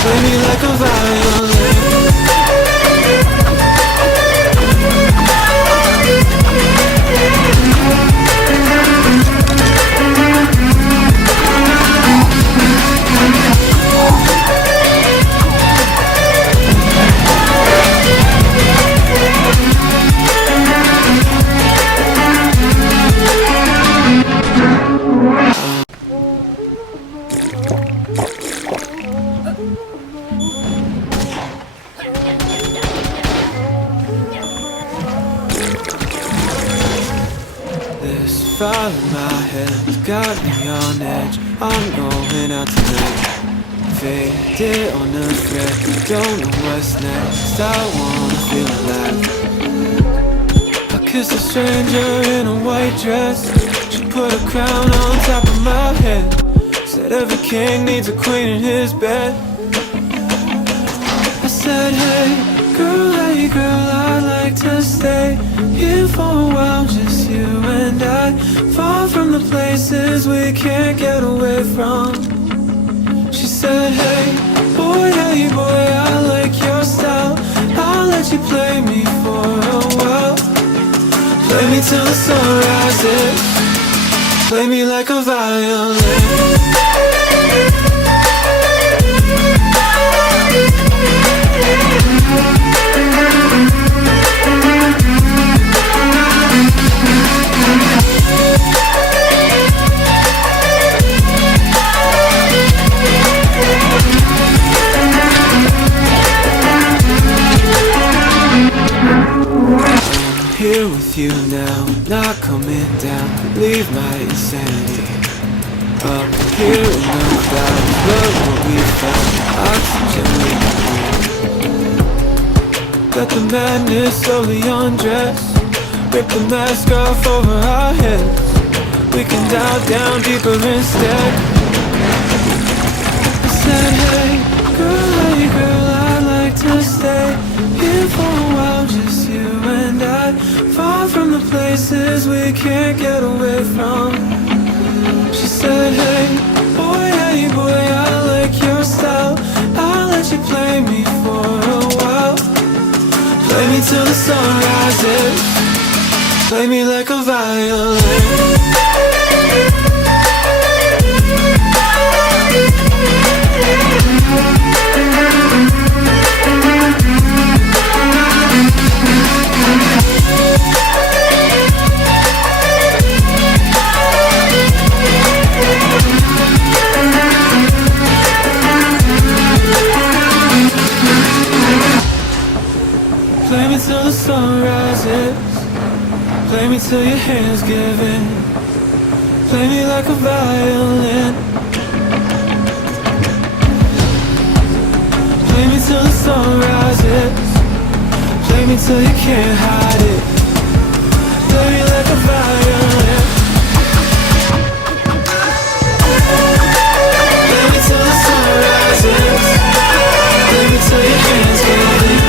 Play me like a violin. This fire in my head's got me on edge. I'm going out tonight. Faded on the thread, don't know what's next. I wanna feel alive. I kissed a stranger in a white dress. She put a crown on top of my head. Said every king needs a queen in his bed. I said, hey girl, I'd like to stay here for a while, just you and I. Far from the places we can't get away from. She said, hey boy, I like your style. I'll let you play me for a while. Play me till the sun rises. Play me like a violin. Here with you now, not coming down. Leave my insanity up here in the clouds. Look what we found, oxygen we breathe. Let the madness slowly undress. Rip the mask off over our heads. We can dive down deeper instead. I said, hey girl, I'd like to stay here for a while, just you and I. Far from the places we can't get away from. She said, hey boy, I like your style. I'll let you play me for a while. Play me till the sun rises. Play me like a violin. Play me till the sun rises. Play me till your hands give in. Play me like a violin. Play me till the sun rises. Play me till you can't hide it. Play me like a violin. Play me till the sun rises. Play me till your hands give in.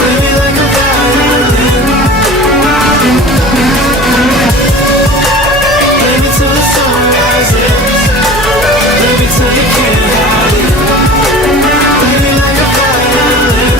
Play me like a violin. Play me till the sun rises. Play me till you can't hide it. Play me like a violin.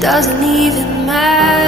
doesn't even matter.